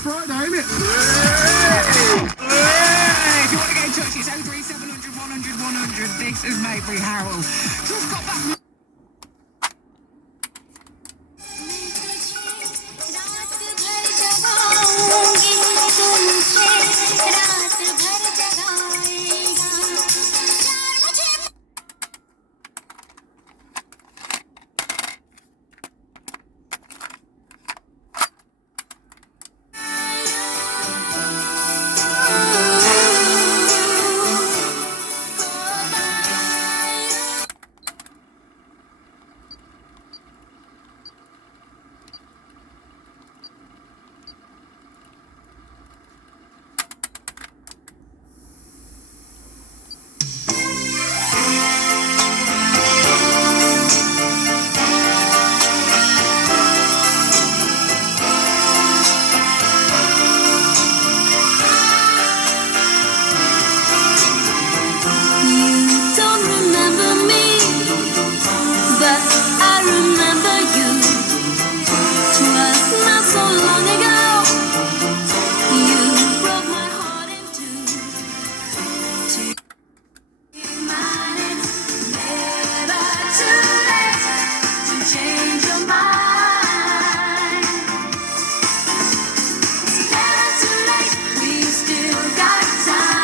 Friday, ain't it? If you want to get in touch, it's 03700 100 100. This is Maybury Harold. Just got back.